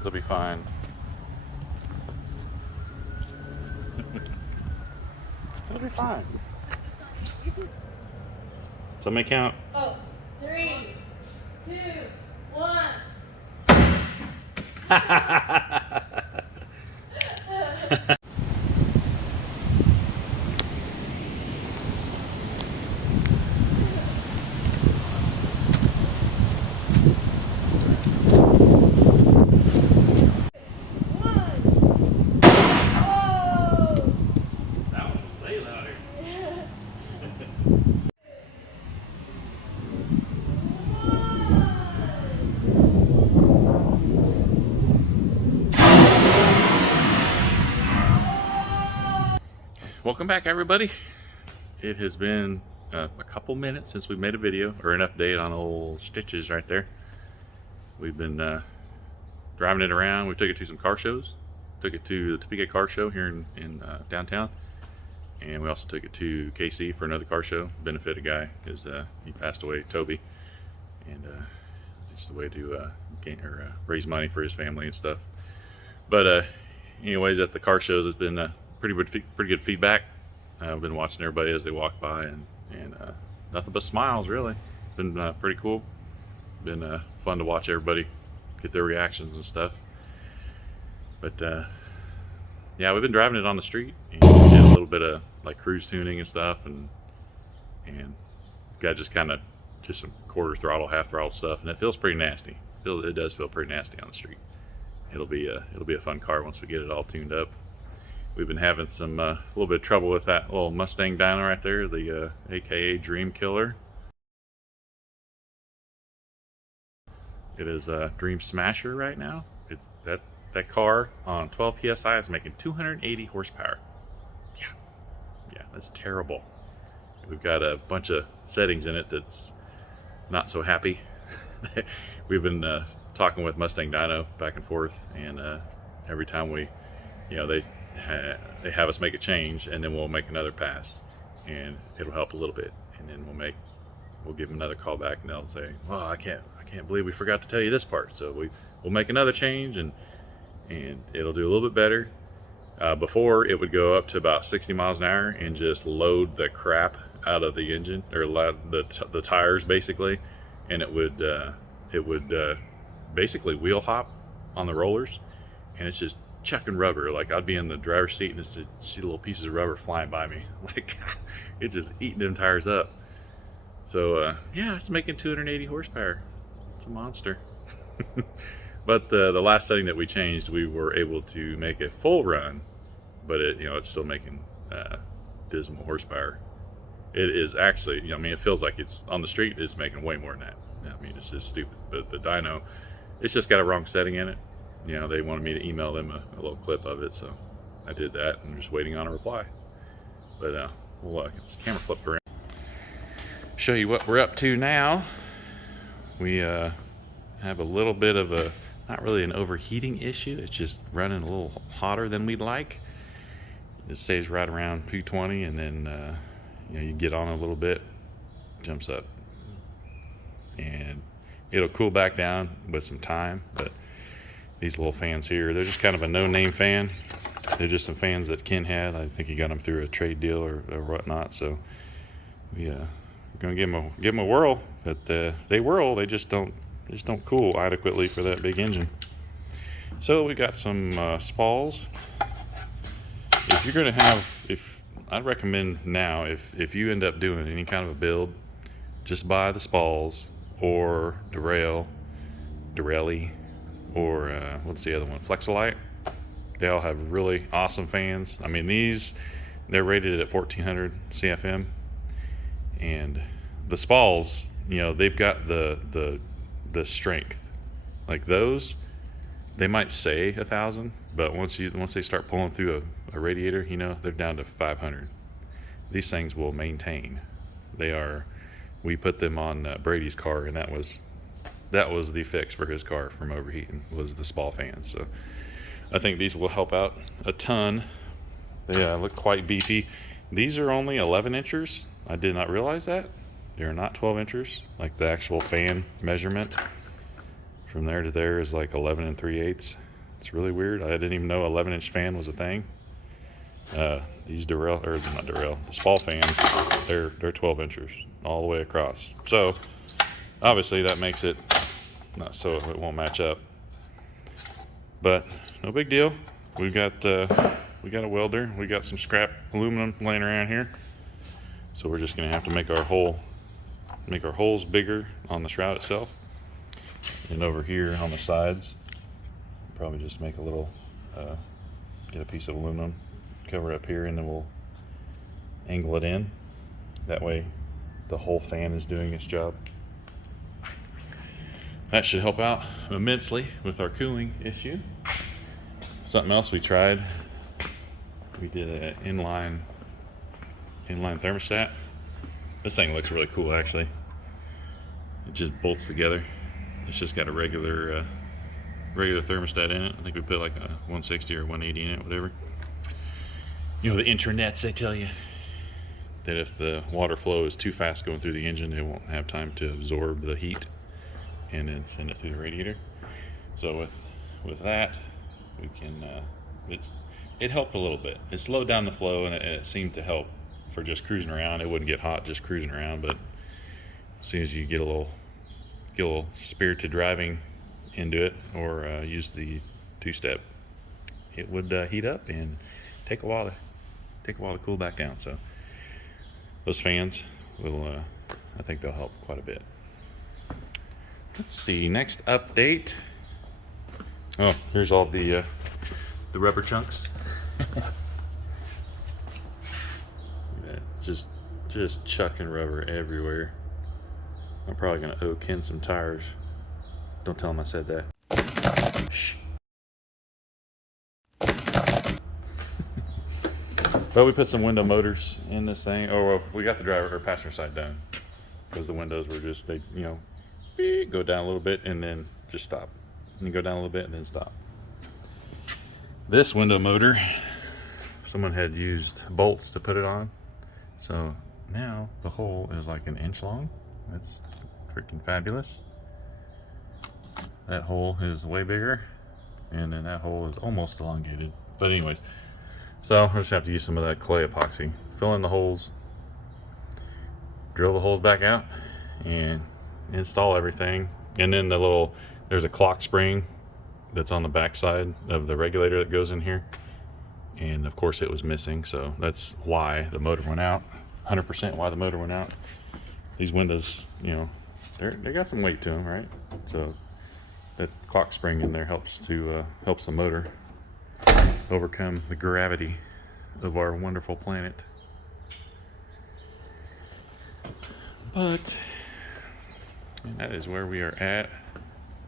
It'll be fine. It'll be fine. So may count. Oh, 3, 2, 1. Welcome back, everybody. It has been a couple minutes since we made a video or an update on old Stitches right there. We've been driving it around. We took it to some car shows. Took it to the Topeka Car Show here in downtown, and we also took it to KC for another car show. Benefit a guy because he passed away, Toby, and just a way to raise money for his family and stuff. But anyways, at the car shows, it's been pretty good feedback. I've been watching everybody as they walk by, and nothing but smiles, really. It's been pretty cool. Been fun to watch everybody get their reactions and stuff. But yeah, we've been driving it on the street, and we did a little bit of like cruise tuning and stuff, and got just kind of just some quarter throttle, half throttle stuff, and it feels pretty nasty. It does feel pretty nasty on the street. It'll be a fun car once we get it all tuned up. We've been having some a little bit of trouble with that little Mustang dyno right there, the AKA Dream Killer. It is a Dream Smasher right now. It's that car on 12 psi is making 280 horsepower. Yeah, that's terrible. We've got a bunch of settings in it that's not so happy. We've been talking with Mustang Dyno back and forth, and every time we, they have us make a change, and then we'll make another pass, and it'll help a little bit, and then we'll give them another call back, and they'll say, well, I can't believe we forgot to tell you this part. So we'll make another change, and it'll do a little bit better. Before, it would go up to about 60 miles an hour and just load the crap out of the engine, or the tires basically, and it would basically wheel hop on the rollers, and it's just chucking rubber. Like, I'd be in the driver's seat and just see little pieces of rubber flying by me. Like, it's just eating them tires up. So yeah, it's making 280 horsepower. It's a monster. But the last setting that we changed, we were able to make a full run, but it's still making dismal horsepower. It is actually, it feels like it's on the street, it's making way more than that. It's just stupid. But the dyno, it's just got a wrong setting in it. They wanted me to email them a little clip of it, so I did that. I'm just waiting on a reply. But we'll get this camera flipped around. Show you what we're up to now. We have a little bit of a, not really an overheating issue. It's just running a little hotter than we'd like. It stays right around 220, and then you get on a little bit, jumps up, and it'll cool back down with some time. But these little fans here, they're just kind of a no-name fan. They're just some fans that Ken had. I think he got them through a trade deal or whatnot. So we're gonna give them a whirl. But they whirl. They just don't cool adequately for that big engine. So we got some SPALs. If you're gonna I'd recommend now, if you end up doing any kind of a build, just buy the SPALs or Durelli, or what's the other one, Flexolite. They all have really awesome fans. I mean, they're rated at 1400 CFM, and the SPALs, they've got the strength. Like those, they might say 1,000, but once they start pulling through a radiator, they're down to 500. These things will maintain. We put them on Brady's car, and that was the fix for his car from overheating, was the SPAL fans. So I think these will help out a ton. They look quite beefy. These are only 11 inchers. I did not realize that. They're not 12 inchers. Like, the actual fan measurement from there to there is like 11 3/8. It's really weird. I didn't even know 11-inch fan was a thing. These Durrell, or not Durrell, the SPAL fans, they're 12 inchers all the way across. So obviously that makes it not so it won't match up. But no big deal. We got a welder. We got some scrap aluminum laying around here. So we're just gonna have to make our holes bigger on the shroud itself. And over here on the sides, probably just make a little, get a piece of aluminum, cover it up here, and then we'll angle it in. That way the whole fan is doing its job. That should help out immensely with our cooling issue. Something else we tried, we did an inline thermostat. This thing looks really cool actually. It just bolts together. It's just got a regular thermostat in it. I think we put like a 160 or 180 in it, whatever. You know, the intranets, they tell you that if the water flow is too fast going through the engine, it won't have time to absorb the heat and then send it through the radiator. So with that, we can, it helped a little bit. It slowed down the flow, and it seemed to help for just cruising around. It wouldn't get hot just cruising around, but as soon as you get a little spirited driving into it, or use the two-step, it would heat up and take a while to cool back down. So those fans will, I think they'll help quite a bit. Let's see, next update. Oh, here's all the rubber chunks. Yeah, just chucking rubber everywhere. I'm probably gonna owe Ken some tires. Don't tell him I said that. Shh. But we put some window motors in this thing. Oh, well, we got the driver or passenger side done because the windows were just, they, you know, go down a little bit and then just stop. And then go down a little bit and then stop. This window motor, someone had used bolts to put it on. So now the hole is like 1 inch long. That's freaking fabulous. That hole is way bigger, and then that hole is almost elongated. But anyways, so I just have to use some of that clay epoxy, fill in the holes, drill the holes back out, and install everything. And then there's a clock spring that's on the back side of the regulator that goes in here, and of course it was missing, so that's why the motor went out. 100% why the motor went out. These windows, you know, they got some weight to them, right? So that clock spring in there helps the motor overcome the gravity of our wonderful planet. But and that is where we are at.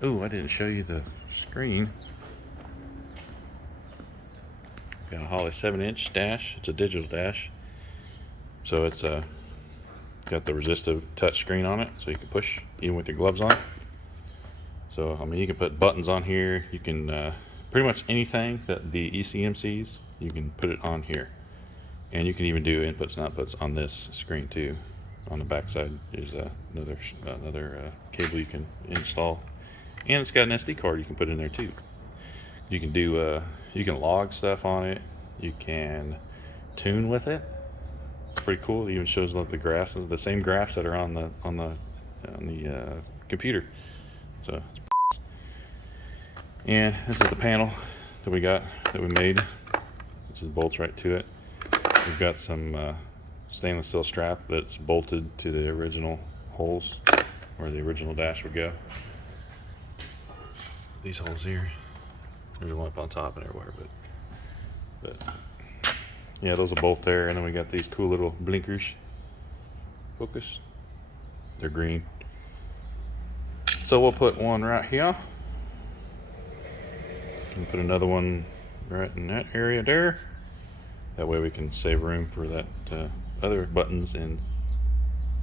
Oh, I didn't show you the screen. Got a Holley 7-inch dash. It's a digital dash, so it's got the resistive touch screen on it, so you can push even with your gloves on. So I mean, you can put buttons on here. You can pretty much anything that the ECM sees, you can put it on here, and you can even do inputs and outputs on this screen too. On the back side is another cable you can install, and it's got an SD card you can put in there too. You can do you can log stuff on it. You can tune with it. Pretty cool. It even shows the graphs, the same graphs that are on the computer. So, and this is the panel that we made, which just bolts right to it. We've got some stainless steel strap that's bolted to the original holes where the original dash would go. These holes here, there's one up on top and everywhere, but yeah, those will bolt there. And then we got these cool little blinkers. Focus. They're green. So we'll put one right here and put another one right in that area there. That way we can save room for that other buttons and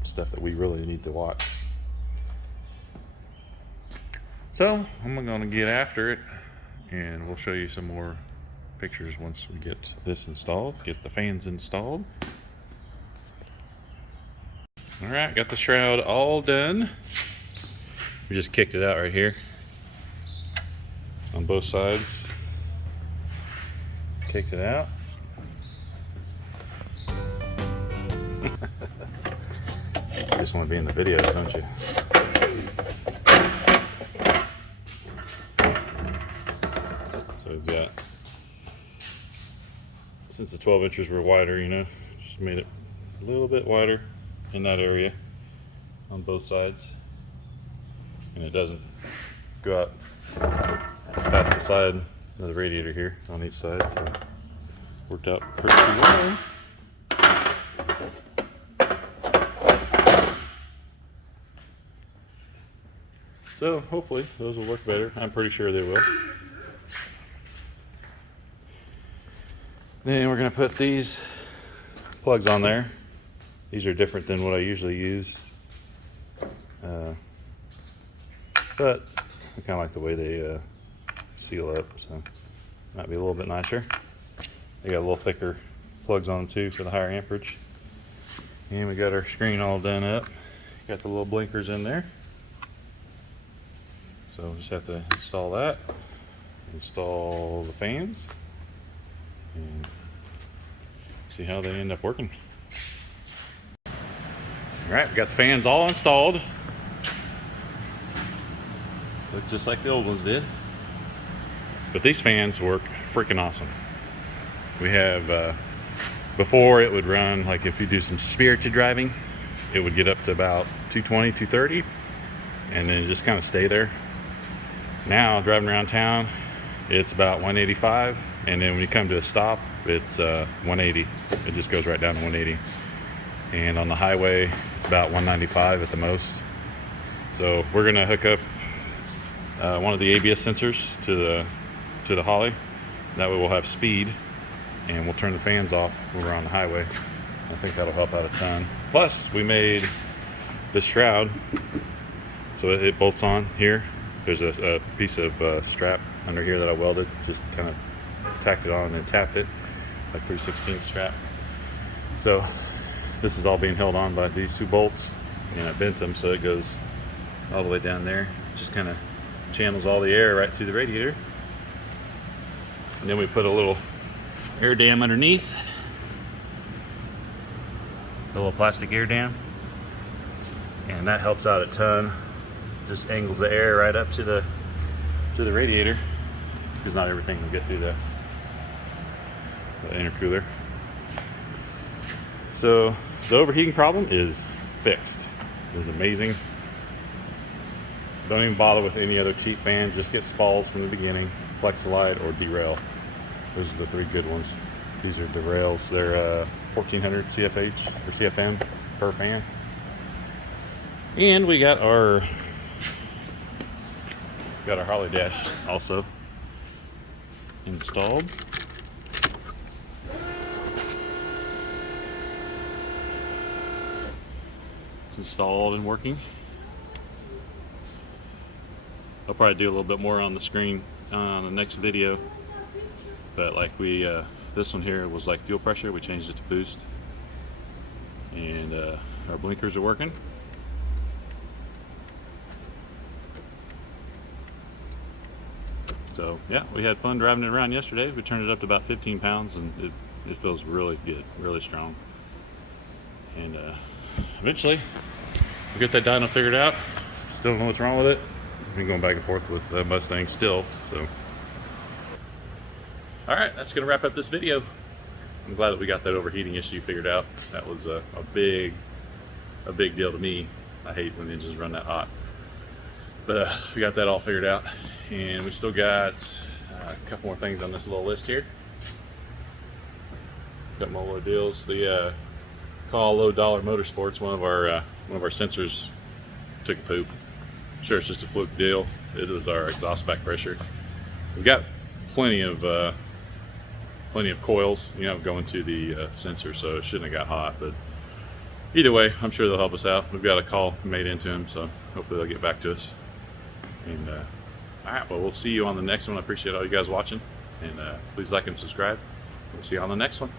stuff that we really need to watch. So I'm gonna get after it, and we'll show you some more pictures once we get this installed, get the fans installed. All right, got the shroud all done. We just kicked it out right here on both sides. kicked it out. You just want to be in the videos, don't you? So we've got, since the 12 inches were wider, you know, just made it a little bit wider in that area on both sides. And it doesn't go out past the side of the radiator here on each side, so worked out pretty well. So hopefully those will work better. I'm pretty sure they will. Then we're gonna put these plugs on there. These are different than what I usually use. But I kind of like the way they seal up, so might be a little bit nicer. They got a little thicker plugs on them too for the higher amperage. And we got our screen all done up. Got the little blinkers in there. So we'll just have to install that. Install the fans. And see how they end up working. Alright, we got the fans all installed. Look just like the old ones did. But these fans work freaking awesome. We have, before it would run, like if you do some spirited driving, it would get up to about 220, 230, and then just kind of stay there. Now, driving around town, it's about 185, and then when you come to a stop, it's 180. It just goes right down to 180. And on the highway, it's about 195 at the most. So we're gonna hook up one of the ABS sensors to the Holley. That way we'll have speed, and we'll turn the fans off when we're on the highway. I think that'll help out a ton. Plus, we made this shroud, so it bolts on here. There's a piece of strap under here that I welded, just kind of tacked it on and tapped it, like 3/16 strap. So this is all being held on by these two bolts, and I bent them so it goes all the way down there. Just kind of channels all the air right through the radiator. And then we put a little air dam underneath, a little plastic air dam, and that helps out a ton. Just angles the air right up to the radiator, because not everything will get through the intercooler. So the overheating problem is fixed. It was amazing. Don't even bother with any other cheap fan. Just get SPALs from the beginning, Flex-Lite or Derail. Those are the three good ones. These are Derails. They're 1400 CFH or CFM per fan. And we got our Holley dash also installed. It's installed and working. I'll probably do a little bit more on the screen on the next video, but like this one here was like fuel pressure. We changed it to boost, and our blinkers are working. So yeah, we had fun driving it around yesterday. We turned it up to about 15 pounds, and it feels really good, really strong. And eventually we'll get that dyno figured out. Still don't know what's wrong with it. I've been going back and forth with the Mustang still, so. All right, that's gonna wrap up this video. I'm glad that we got that overheating issue figured out. That was a big deal to me. I hate when engines run that hot. But we got that all figured out, and we still got a couple more things on this little list here. Got more little deals. The call Low Dollar Motorsports, one of our sensors took a poop. Sure, it's just a fluke deal. It was our exhaust back pressure. We've got plenty of coils, you know, going to the sensor, so it shouldn't have got hot. But either way, I'm sure they'll help us out. We've got a call made into them, so hopefully they'll get back to us. And all right, well, we'll see you on the next one. I appreciate all you guys watching, and please like and subscribe. We'll see you on the next one.